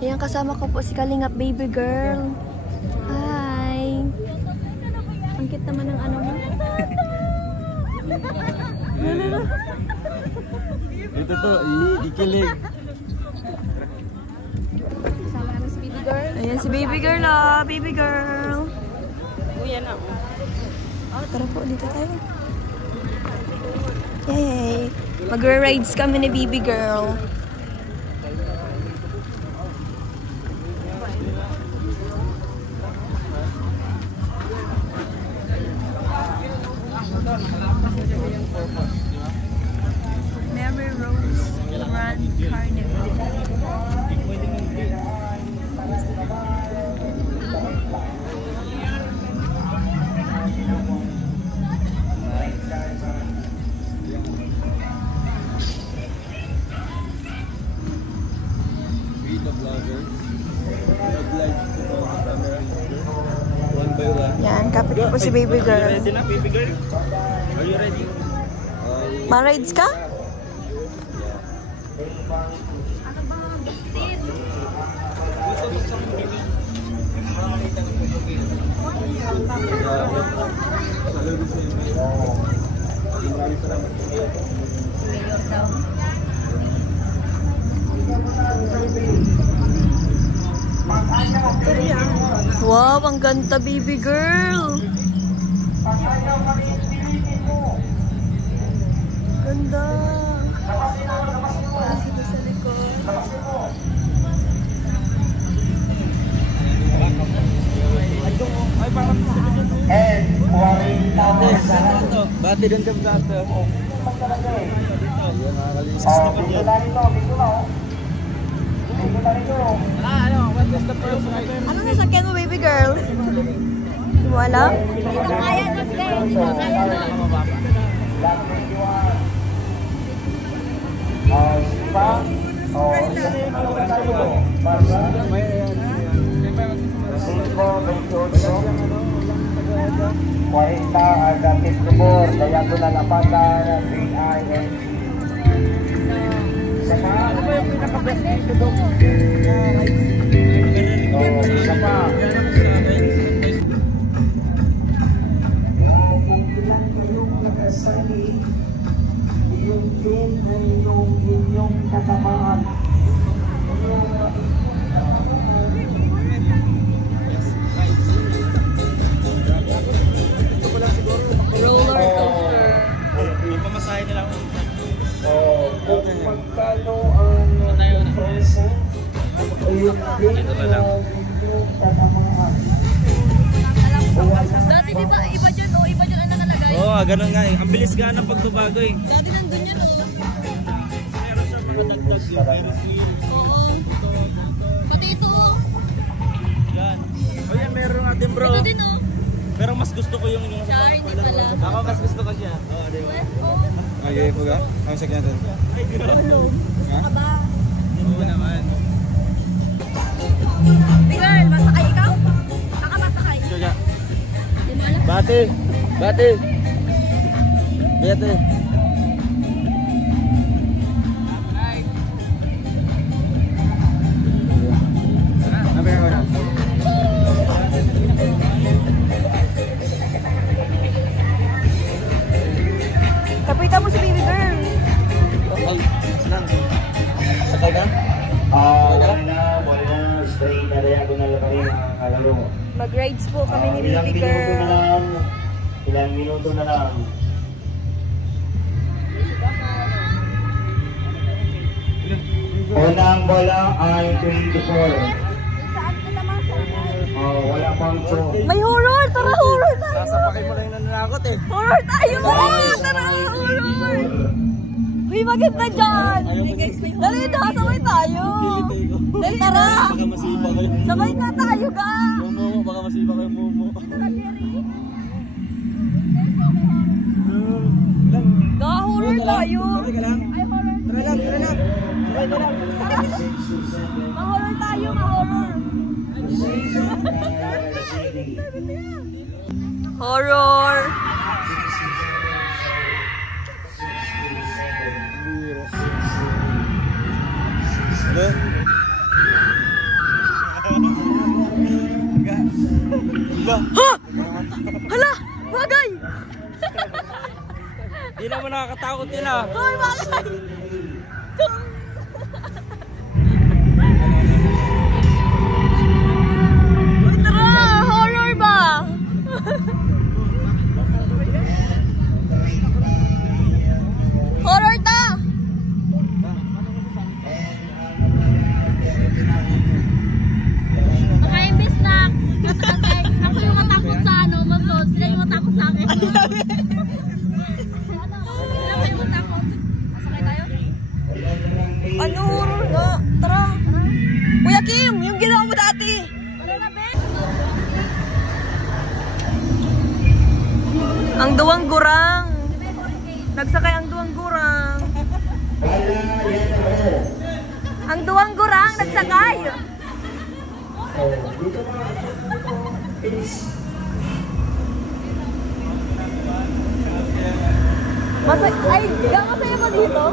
Ayan, kasama ko po si Kalingap Baby Girl. Hi! Ang cute naman ng ano mo. Dito to, ikilig. Kasama na si Baby Girl. Ayan si Baby Girl, oh. Baby Girl. Kuya na. Tara po, dito tayo. Yay! Mag-rides kami ni Baby Girl. Mary Rose Grand Carnival. Yan, kapit ko po si Baby Girl. Are you ready na, Baby Girl? Are you ready? Ma-rides ka? Wow, ang ganda, Baby Girl. Ganda. Dito sa likod. Bati doon kami sa ato. Ano nasakyan mo, Baby Girl? Hindi mo alam? Kaya na, kaya na. Agapit Kubor, Diagonal Apagan, BIN. Ano ba yung pinaka-best dito doon? Isa pa. Yung din ay yung inyong katamaan. Roller coaster. Pamasahe nila ako. Kung magkano ang present, yung din ay yung inyong katamaan. Dati di ba iba dyan o? Iba dyan ang nakalagay? Oo, ganun nga eh. Ang bilis nga ng pagbabago eh. Dati nandun yan o. Meron siya madagdag yung Ferris wheel. Oo. Pati ito o. Yan. O yan, meron natin bro. Ito din o. Pero mas gusto ko yung Siya, hindi pala. Ako mas gusto ko siya. Oo, di ba? Oo. Okay, po ga? Ang sakyan natin. Ay, Gusto ka ba? Oo naman. Girl, masakay ikaw? Baka masakay. Kaya. Di mo alam? Bate! Bate! Bate! Sabi ka na. Kapitan mo si Baby Girl. Lang. Sakay ka? Wala na, straight na diagonal kami mga kalaro. Mag-rides po kami ni Ilang Baby minuto na Girl. lang, ilang minuto na lang. Unang bola ay 24. Wala pang show. May horror! Tara, horror tayo! Sasapakin mo lang yung nananakot eh. Horror tayo! Tara, horror! Uy, maganda dyan! Dali na, sabay tayo! Dali, tara! Baka masipa kayo. Sabay na tayo, ga! Mumu, baka masipa kayo mumu. Ga, horror tayo! Sabay ka lang. Ay, horror! Tara lang, tara lang. Sabay ka lang. Ma-horror tayo, ma-horror! Horror! Hello? Ha! Hala! Bagay! Di naman nakakatakot nila. Hoy, bagay! Uy, tara! Horror ba? Horror ta! Okay, imbis na. Okay, ako yung matakot sa motor. Sila yung matakot sa akin. Sila ba yung matakot? Masakay tayo? Ano horror nga? Tara! Kuya Kim, yung ginawa mo dati! Ano na, Ben? Ang duwang gurang! Nagsakay ang duwang gurang! Ang duwang gurang nagsakay! Ay, masaya mo dito?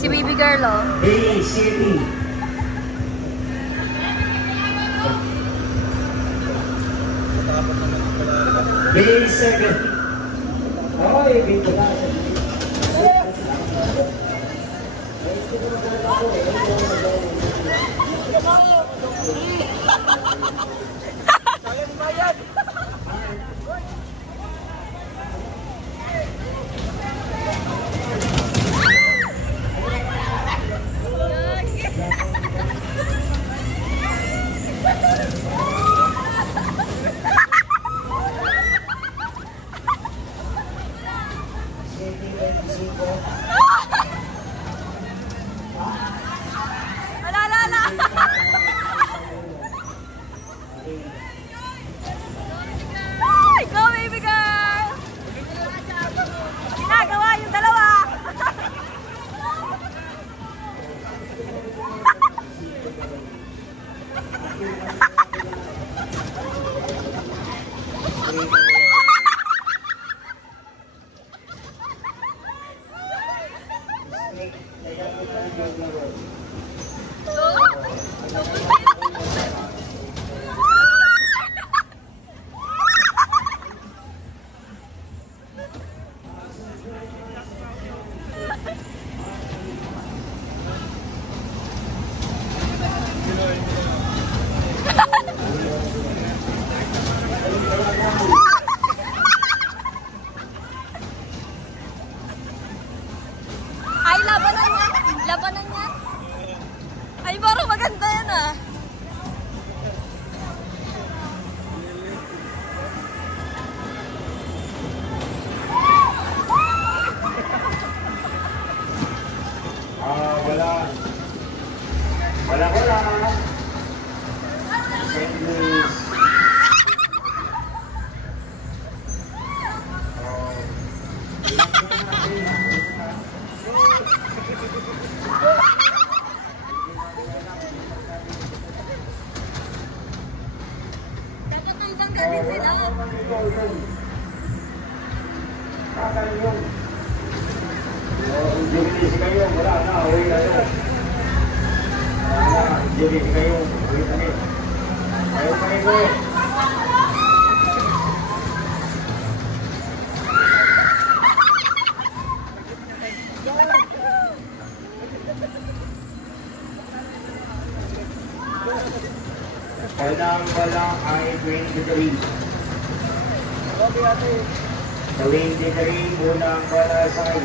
Si baby girl, oh. Hey, City. Hey, second. Oh, dito na. Ala, ala, ala! Ay, go baby girl! Ginagawa yung dalawa! Ay, labanan yan! Labanan yan! Ay, parang maganda yan ah! Wala. St. Louis. Dapat hanggang galing sila. Jubilis kayo, wala na, uwi kayo. Wala na, jubilis kayo, uwi kami. Ayaw kami ko eh. Walang ay 23. 23, unang balasay.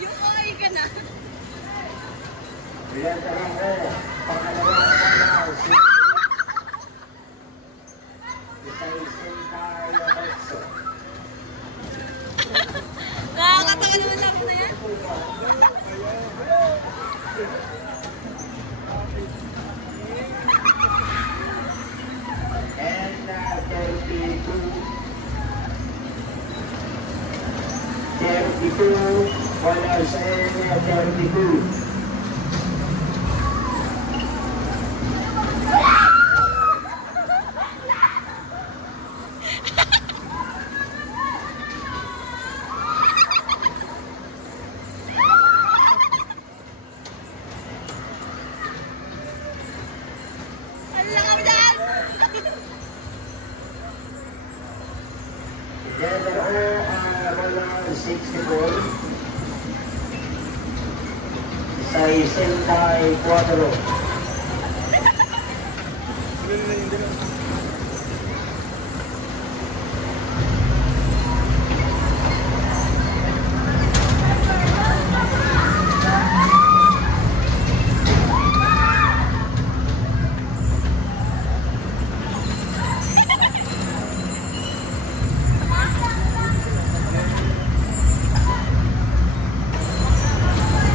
Yung okay ka na. Ilan tarang ko, pangalawang balas. Nakakatawa naman lang na yan. And 32. 32, wala sa area 32. Letter O, wala 64. 64.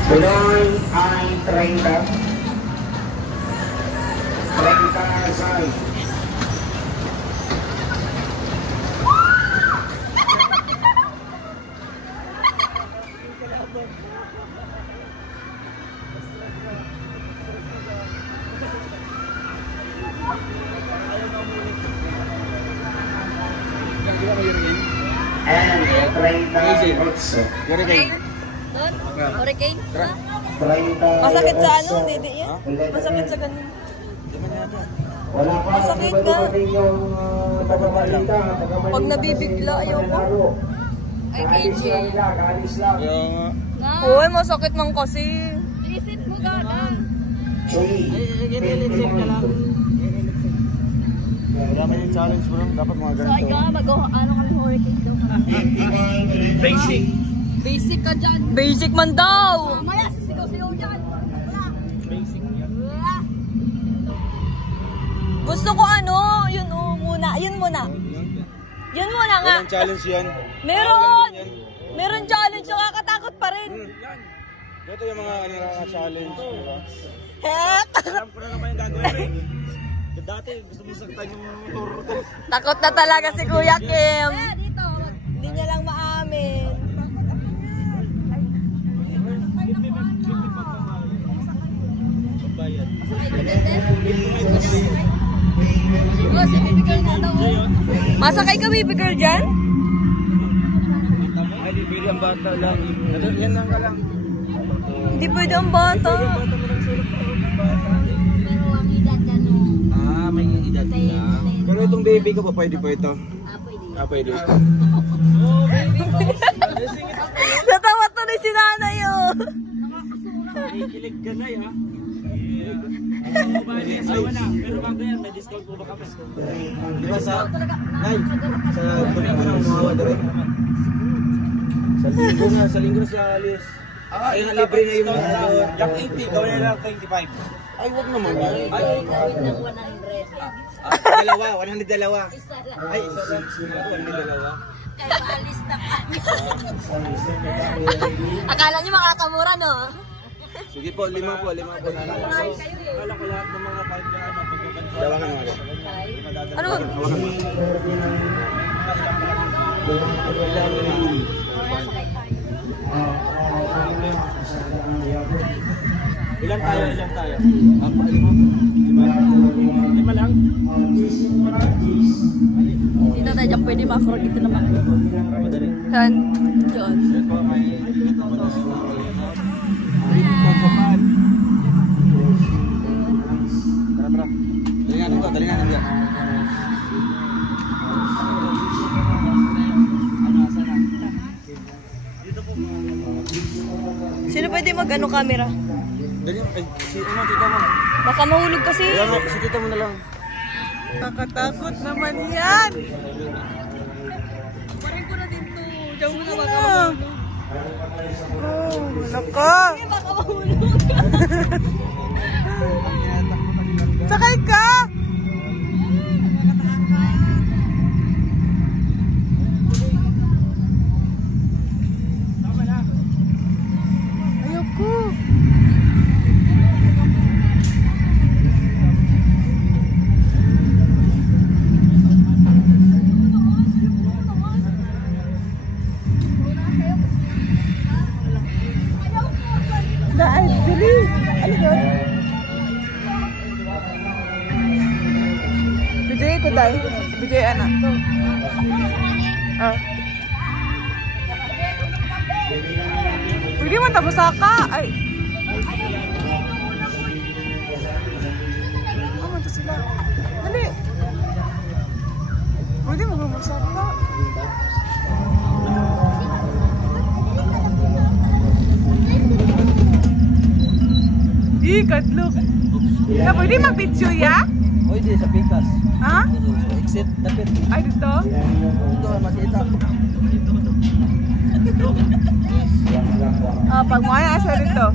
Pinoy ay 30. 36. And 38. Hurricane? Masakit sa ano? Hindi yan? Masakit sa ganun. Wala pa. Masakit nga. Yung tagabalita. Pag nabibigla, ayoko. Ay, KJ. Kaalis lang. Uy, masakit man kasi. Isip mo gaga. I-reset ka lang. Wala man yung challenge bro. Dapat mga So, ganito. ano kami hurricane daw. Basic. Basic ka dyan. Basic man daw. Mamaya, sisigaw-sigaw dyan. Wala. Basic yan. Wala. Gusto ko ano, yun muna. Yun muna. Yun muna nga. Walang challenge yan. Meron! Meron challenge, nakakatakot pa rin. Yan. Ito yung mga challenge. Diba? Heck! Alam ko na naman yung gagawin. Dati gusto mo saktan yung motor. Takot na talaga si Kuya Kim. Dito. Hindi niya lang maamin. Bayad. Oh, si Baby Girl na daw. Masakay ka, baby girl, dyan? Ay, di pwede ang bata lang. Yan lang ka lang. Hindi pwede ang bata. Pero ang edad ka no. Ah, may edad lang. Pero itong baby ko pa, pwede pa ito. Ah, pwede. Ah, pwede. Natawa tuloy si nanay, oh. Nakikilig ka na, ha? Pero bago yan, may discount po ba kami? Di ba sa... Nay, sa tuloy ko na umawa doon. Sa linggo na siya alis. Ayun, libre na yung mga doon. Yung 80, gawin na lang 25. Ay, wag naman yan. Ay, Gawin ng 100. dalawa. Isa lang. Ay, isa lang. 100. Kaya maalis na kami. Akala niyo makakamura, no? Sige po, 5 po. Akala ko lahat ng mga pagkakano, pagkakanta. Dawangan mo. Ano? Hawakan mo. Ilan tayo? Lima lang? Dito tayo dyan pwede makarog ito naman. Madali. Yan. Diyan. Yan po, may Tara. Dali natin dyan. Sino pwede mag-ano camera? Dali, ay, tita mo. Baka mahulog kasi. Kaya nga, si tita mo na lang. Nakakatakot naman yan. Parin ko na dito. Diyan mo na baka mahulog. Oh, wala ka. Baka mahulog. Sakay ka. Ayoko. yun. Bijay ko dahil. Bijay anak. Ah. Pwede man tapos saka. Ay. Ano to sila? Dali. Pwede mo gumusaka. Di, kadlok. Na pwede mag-video ya? Oy, di sa pikas. Ha? Exit, dapat. Ay, dito? Ito, makita. Ah, pag mo ay asa dito.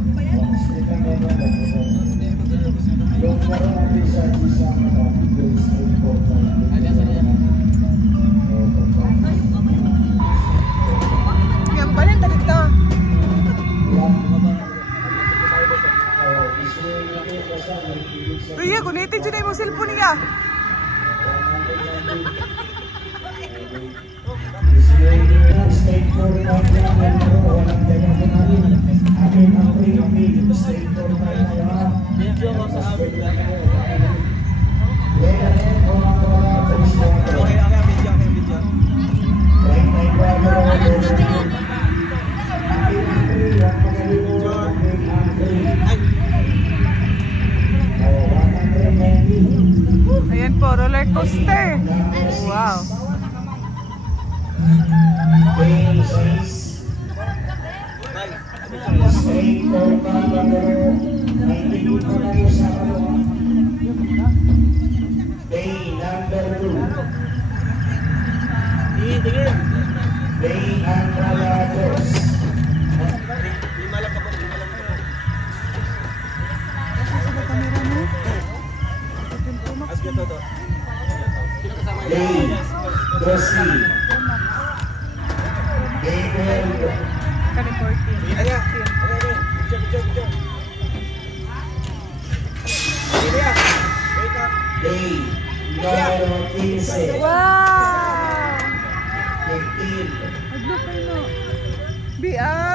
Yang paling tadi dito. Iya, gunitin dyan yung cellphone niya. Video ko sa amin. Ayan po, roller coaster. Wow.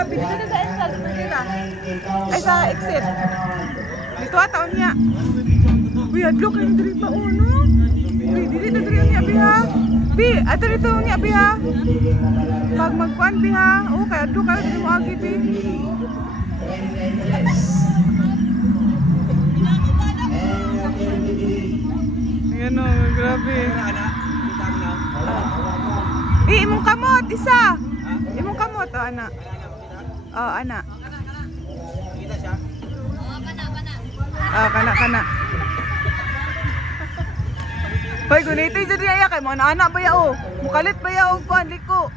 Dito na sa entrance mo nila. Ay, sa exit. Dito taon niya. Uy, adlo kayo dito ba o, no? Uy, dito niya, biha. Bi, ato dito niya, biha. Pag magkuhan, biha. Oo, kaya adlo kayo dito mo agi, bi. Ayan o, grabe. Imong kamot, isa. Imong kamot, o, anak. Oh, anak. Kita siya? Oh, kana. Hoy, gunito yung dyan niya kay mga anak ba yao? Mukalit ba yao kuhan, liko?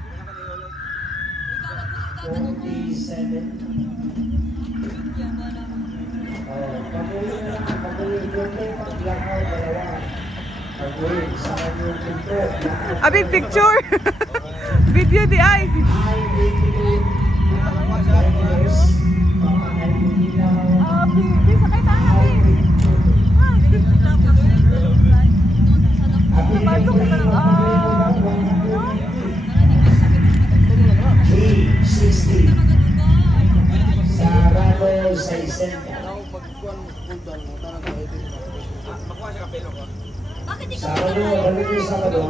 Abi, picture! Video di ay! Bi, sakay tayo, bi. Pasok ka lang. 360 Sarado 60. Sarado, balik yung Sarado.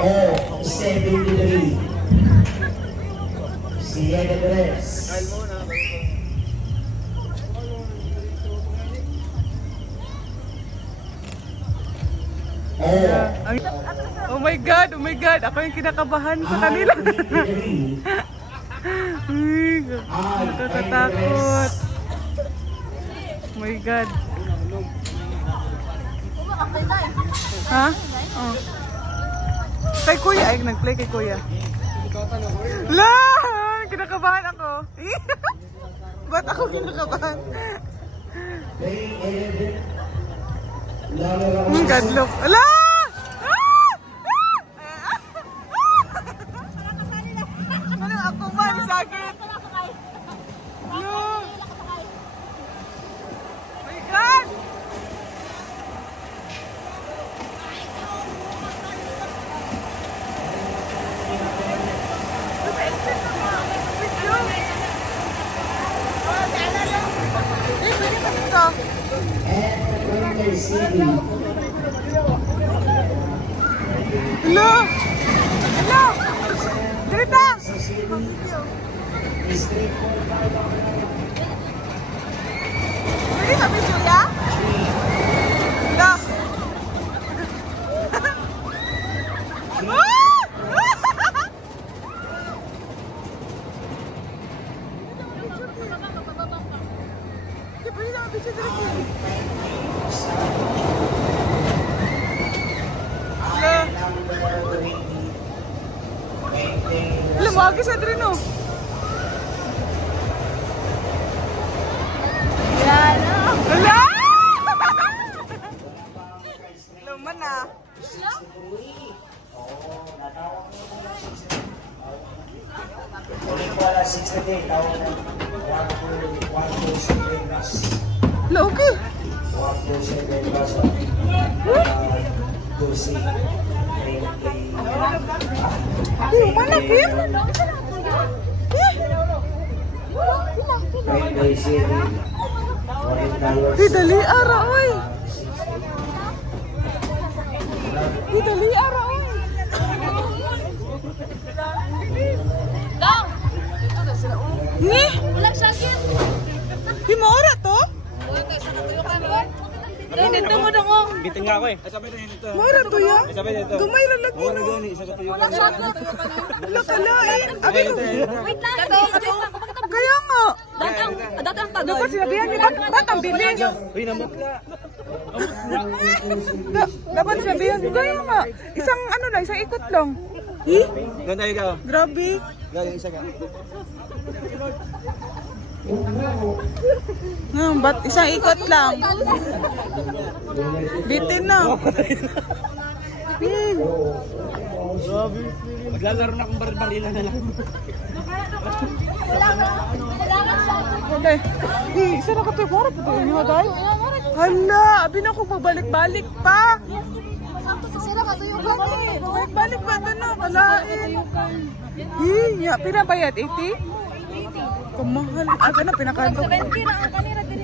Oh, 73. Siya na dress. Oh my God, oh my God. Ako yung kinakabahan sa kanila. Uy, nakakatakot. Oh my God. Ha? Oh. Kay Kuya, ay nag-play kay Kuya. La! Kinakabahan ako. Ba't ako kinakabahan? God, look. Ala! Ano ako man, sakit. Look. My God! Video. City. Hello! Hello! Dirita! District Pwede kami, Julia? Hello! Pwede naman picture direct yun. Lumagi sa drin, oh. Wala! Luman na. Wala 60 taon na 127 plus. Lauki. 127 plus. Kursi. Luman na, Kim. Rainbow City. Dali ara, oy. Dali ara, oy. Dong! Ni, Walang sakit! di mo ora to? Dito mo dong, oh. Bitin nga ako eh. Ay, sabi na yun ito. Mo ora to ya? Ay, sabi na ito. Gamay ra lagi. Mura gani, isa ka tuyo. Walang sakit! Lakalain. Abi ko. Wait lang! Kaya nga. Dati ang tagal. Dapat sinabihan niyo ba't ang bilis? Uy, naman. Dapat sinabihan niyo kaya nga. Isang ano lang, isang ikot lang. Hi? Ganda ikaw. Grabe. Galing isa ka. Ba't isang ikot lang? Bitin na. Maglalaro na akong barbarila na lang. Okay. Hi, isa na ka ito. Marap ito. Hindi mo dahil? Hala, abi na ko pabalik-balik pa. Balik-balik ba ito na? Kalain. Hi, ya, pinabayad? 80? Kamahal. Aga na, pinakado. 70 na ang kanira din.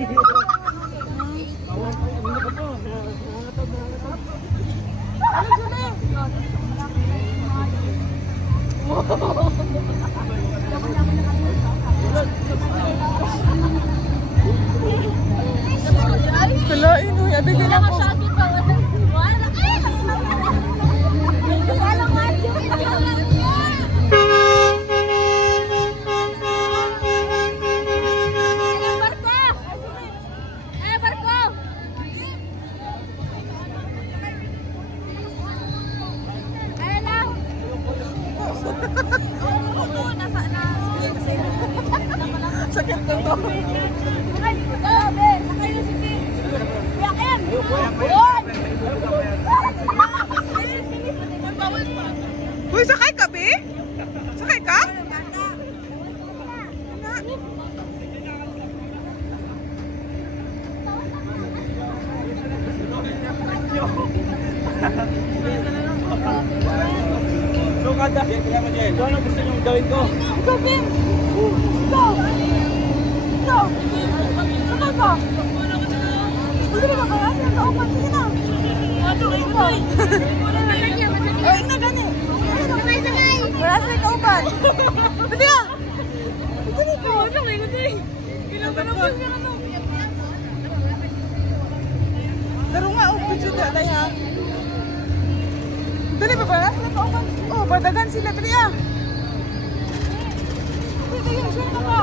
Kalain, huy. Abi din ako. Sakit na to. Uy, sakay ka, be? Sakay ka? So, kada. Kaya mo dyan. Ano gusto niyong gawin ko? Ikaw, Kim. Ikaw. Ikaw. Sakay ka. Hindi na kaya siya. Kaupan. Sige na. Ay, na gani. Wala sa kaupan. Pwede ah. Pwede ko. Laro nga, oh, picture na tayo ha. Dali ba ba? Oh, padagan sila, dali ah. Dali, dali, share na ka.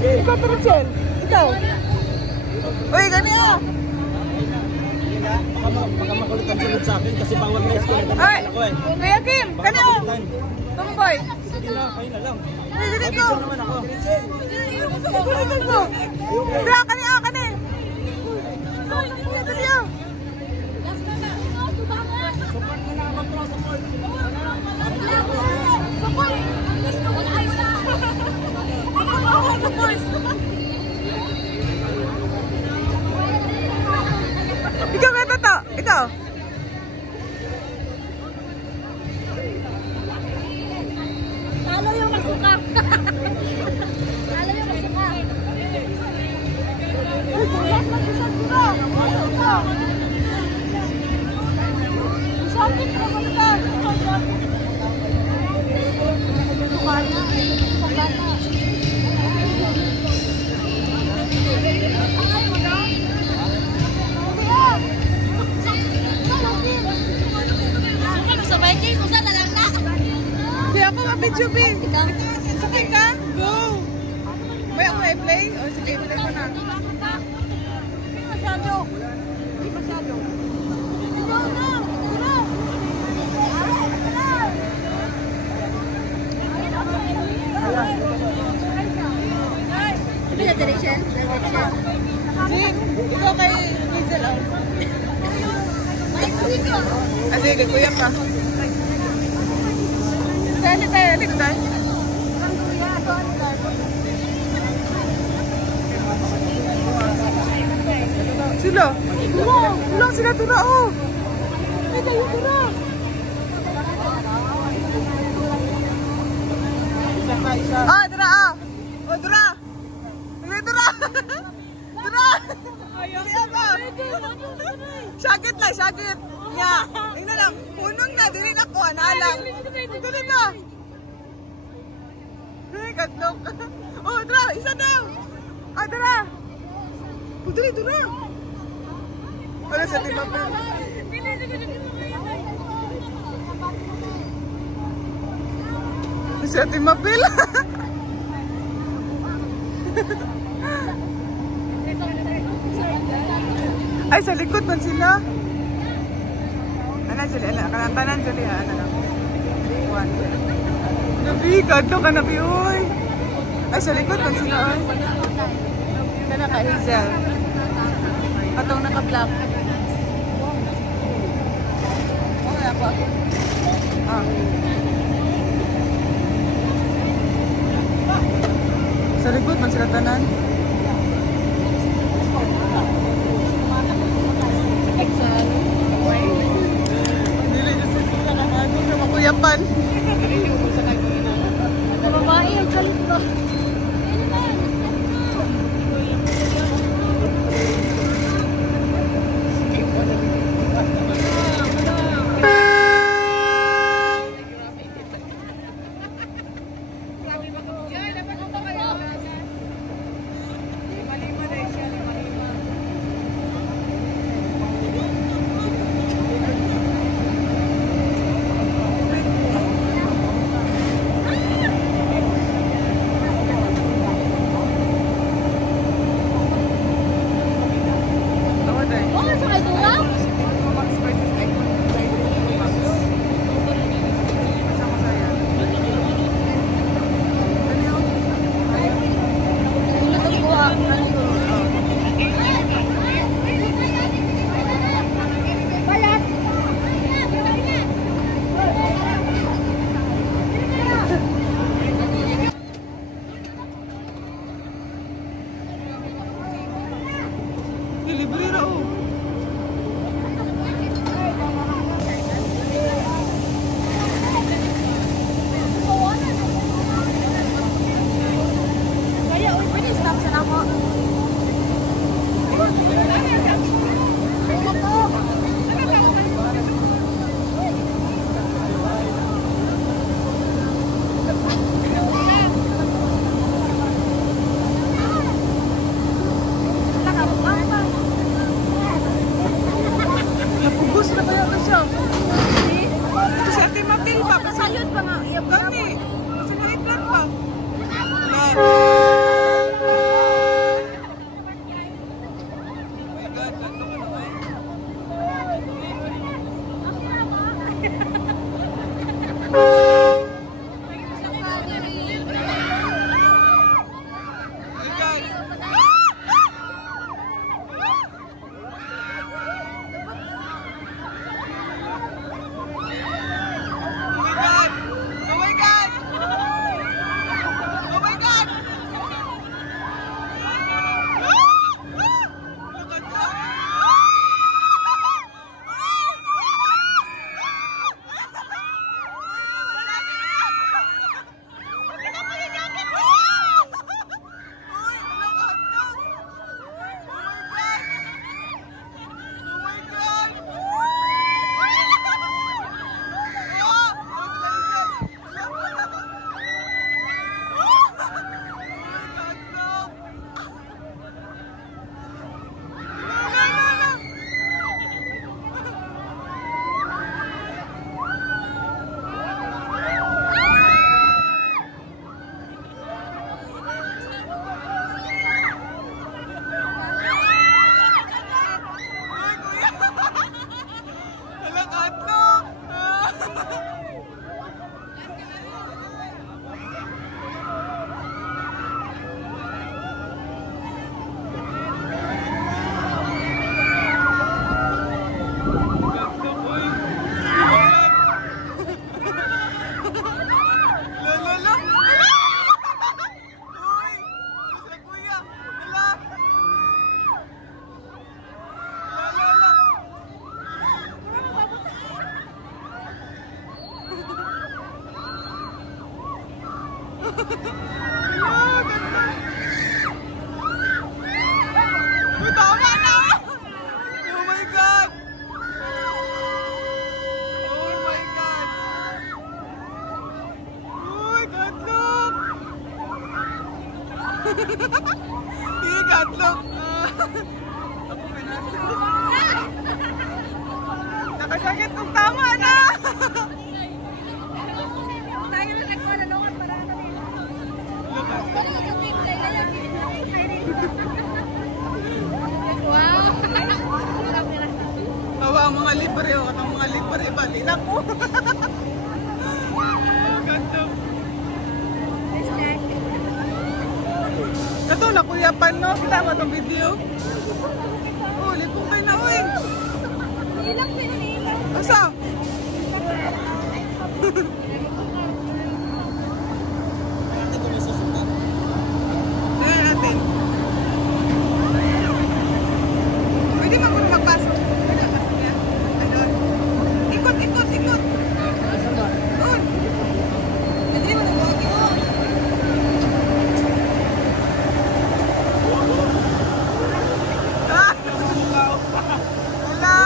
Ikaw, Rachel. Ikaw. Uy, gani ah. Baka makulit ang sunod sa akin kasi bawal na school. Ay, Kuya Kim, gani ah. Tumboy. Sige na, kayo na lang. Uy, dali ko. Picture naman ako. Dali ko. Dali, kani ah, kani. Dali ah. Ikaw kaya Tata, ikaw. Talo yung masuka. Talo yung masuka. Jay, kusa na lang na. Di ako mapidyo, B. Ikaw. Sakay ka? Go! May ako i-play? O sige, play ko na. Hindi masyado. Hindi masyado. Ikaw na. Tara. Bila direction? Jing, ikaw kay Hazel, oh. Ah, sige, kuya ka. Dali tayo, alit tayo. Sila. Ulang sila tuna, oh. Ay, tayo tuna. Ah, tira, ah. Oh, tira. Tira. Tira. Ayaw ba? Syakit lang, syakit. Nga. Tingnan lang. Punong na, dili na ko. Analang. Dili na. Ay, katlok. Oh, tira. Isa daw. Ah, tira. Oh, dili, tira. Wala sa timapel. Sa timapel. Ay, sa likod man sila. Ano, Juli? Kanantanan, Juli, ha? Ano lang? One. Nabi, kadlo ka, Nabi, uy. Ay, sa likod man sila, uy. Kana ka, Hazel. Patong naka-black. Okay, ako. Ah. Sa likod man sila tanan. Dili na sila nakakagod na makuyapan. Babae ang galit ko. Oh, sa kayo ba? Libre ra, oh. Kaya, uy, pwede stop sa nako. Napugos na kaya ito siya. Ito si Ate Matil pa. Salud pa nga. Iya pa. Kami. Kasi na-plan pa. Na. Ah, ganda. Uy, tama na! Oh my God! Oh my God! Uy, God, look! Hey, God, look! Ako pinasok. Nakasakit kung tama na! Tawa ang mga libre o ang mga libre ba? Tinak mo! Ganda! Kato na Kuya Pan, no? Kita mo itong video? Oh, lipong kayo na, uy! Asa? Tingnan natin. Pwede magpasok. Pwede magpasok niya. Ayun. Ikot, ikot, ikot. Doon. Hindi mo nag-ikot. Ah! Wala!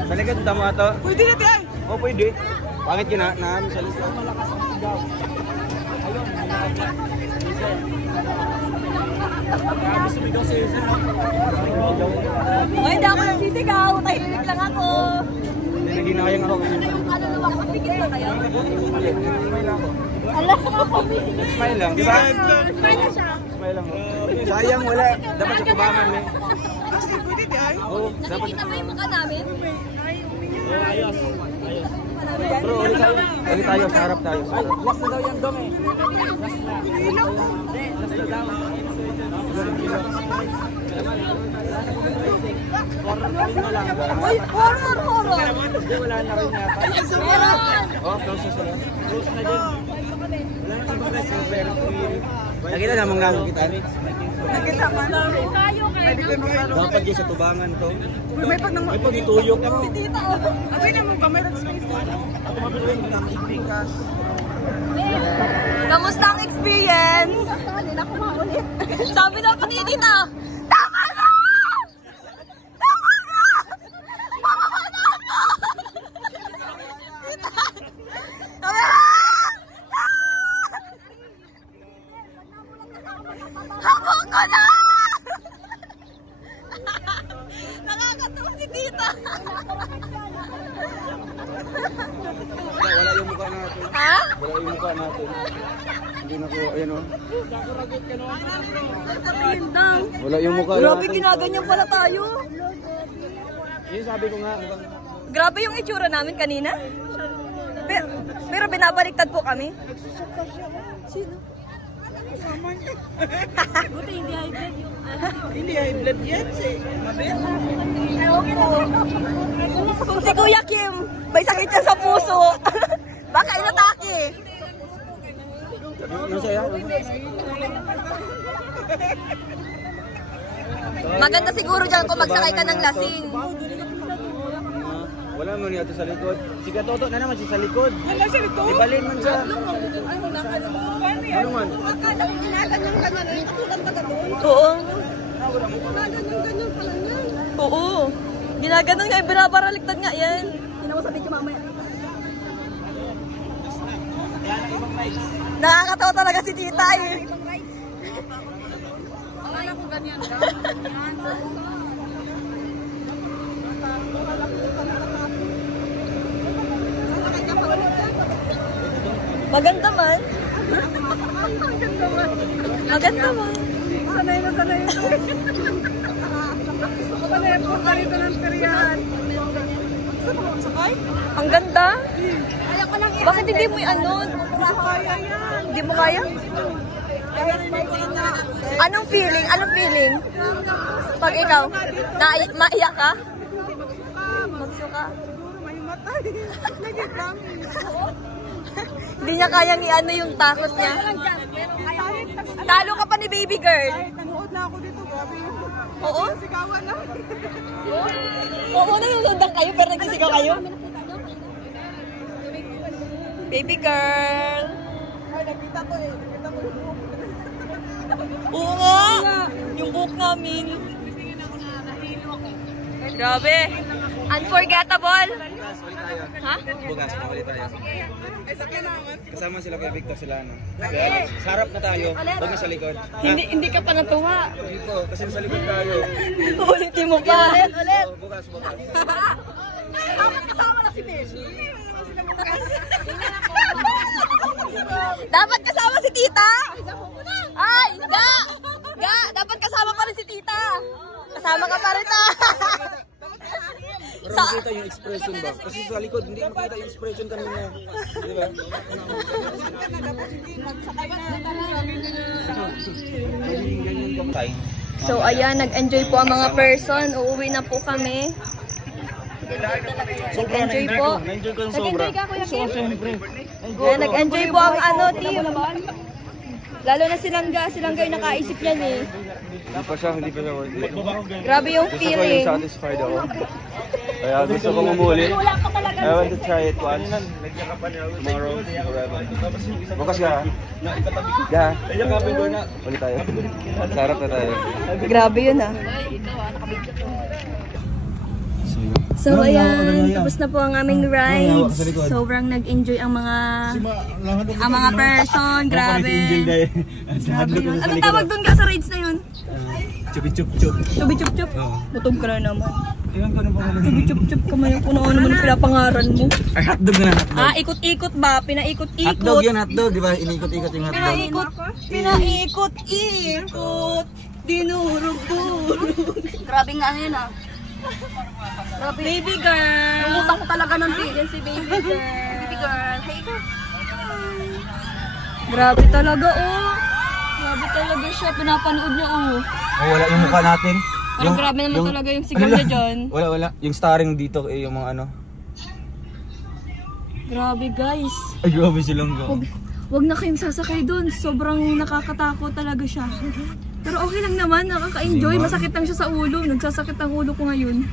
Sa likod, tama ito. Pwede na tayo. Oo, pwede. Pangit yun na sa lista. Sumigaw si Hazel. Ay, hindi ako nagsisigaw. Tahimik lang ako. Hindi naginayang ako. Ano naman, nakapigil na kayo? Smile lang ako. Alam ko nga pumili. Smile lang, di ba? Smile na siya. Smile lang. Sayang, wala. Dapat sa tubangan eh. Kasi pwede tayo. Oo, dapat Nakikita mo yung mukha namin? ayos. Bro, ulit tayo, sa harap tayo. Ay, last na daw yan, Dong eh. Last na daw. Uy, horror, horror. Hindi, wala na rin yata. Meron. Oh, close na sila. Close na din. Wala na ibang guys, yung very free. Nakita namang nga kita. Nakita man. Tayo kayo. Pwede kayo magkaroon. Dapat yung sa tubangan to. May pag nang... May pag ituyok ako. Tita, oh. Abay na mo ba? May space dito. Kamusta ang experience? Sabi na pa ni Tita, tama na! Tama na! Bababa na ako! Tita! Tama na! Habang ko na! Nakakatawa si Tita! Wala yung mukha natin. Ha? Wala yung mukha natin. Hindi na ko, ayan o. Wala yung mukha Grabe, natin. ginaganyan pala tayo. Yun sabi ko nga. Grabe yung itsura namin kanina. Pero binabaliktad po kami. Sino? Buti hindi high blood yung Hindi high blood yan. Mabit. Kung si Kuya Kim, may sakit yan sa puso. Baka inatake. Masaya. Maganda siguro dyan kung magsakay ka ng lasing. Wala mo niya sa likod. Si Katoto na naman siya sa likod. Wala siya ito. Ibalin man siya. Ano man? Oo. Oo. Ginaganon nga, binabaraligtad nga yan. Nakakatawa talaga si Tita eh. Akala ko ganyan ka. Maganda man. Maganda man. Sanay na sanay ito. Sanay po pa rito ng peryahan. Saan mo sakay? Ang ganda. Kaya ko lang Bakit hindi mo ano? Kaya yan. Hindi mo kaya? Kaya rin ko lang na. Anong feeling? Anong feeling? Pag ikaw, maiyak ka? Magsuka. Siguro may mamatay. Lagi, promise. Hindi niya kayang i-ano yung takot niya. Talo ka pa ni baby girl. Kahit nanood na ako dito, grabe yung Oo? sigawan na. Oo, nanonood kayo pero nagsisigaw kayo. Baby girl. Ay, nakita ko eh. Nakita ko yung buhok. Oo nga. Yung book namin. Grabe. Unforgettable. Ha? Bukas, mawali tayo. Kasama sila kay Victor sila, no? Sa harap na tayo, huwag na sa likod. Hindi ka pa natuwa. Hindi po, kasi sa likod tayo. Ulitin mo pa. Ulit. Bukas. Dapat kasama na si Mish. Dapat kasama si Tita. Ay, ga. Dapat kasama pa rin si Tita. Kasama ka pa rin ta. Pero makita yung expression ba? Kasi sa likod, hindi makita yung expression kanina. Di ba? So ayan, nag-enjoy po ang mga person. Uuwi na po kami. Nag-enjoy po. Nag-enjoy ka, Kuya Kim? Ayan, nag-enjoy po ang team. Lalo na silangga yung nakaisip niyan eh. Hindi pa siya worth it. Grabe yung Gusto ko feeling. yung satisfied ako. Kaya gusto ko umuli. I want to try it once. Tomorrow, forever. Bukas ka. Ja. Ulit tayo. Sarap na tayo. Grabe yun ah. So ayan, tapos na po ang aming rides. Sobrang nag-enjoy ang mga person. Grabe. Grabe yun. Anong tawag doon ka sa rides na yun? Chupi-chup-chup. Chubi-chup-chup? Butog ka na naman. Chubi-chup-chup ka man yung kung ano naman pinapangaran mo. Ay, hotdog na hotdog. Ah, ikot-ikot ba? Pinaikot-ikot. Hotdog yun, hotdog. Di ba? Iniikot-ikot yung hotdog. Pinaikot-ikot. Dinurog-durog. Grabe nga yun ah. Grabe. Baby girl. Nangutang ko talaga ng bigyan si baby girl. Baby girl. Hey girl. Grabe talaga oh. Grabe talaga siya. Pinapanood niya oh. Oh, wala yung mukha natin. Parang grabe naman talaga yung sigaw niya dyan. Wala. Yung starring dito, yung mga ano. Grabe guys. Ay, grabe silang go. Wag na kayong sasakay dun. Sobrang nakakatakot talaga siya. Pero okay lang naman, nakaka-enjoy. Masakit lang siya sa ulo. Nagsasakit ang ulo ko ngayon.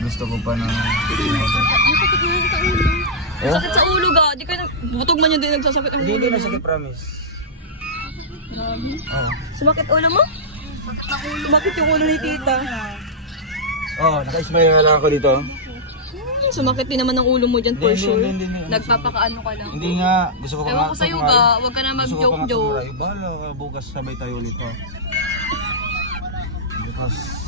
Gusto ko pa na... Masakit sa ulo ga. Di kayo butog man yun din nagsasakit ang ulo. Hindi masakit, promise. Oh. Sumakit ulo mo? Sumakit yung ulo ni tita. Oh, naka-smile na lang ako dito. Sumakit din naman ang ulo mo dyan for Hindi. sure. Nagpapakaano ka lang. Hindi nga, gusto ko pa Ewan ko sa'yo ga, huwag ka na mag-joke-joke. Bahala ka, bukas sabay tayo ulit ha. Bukas.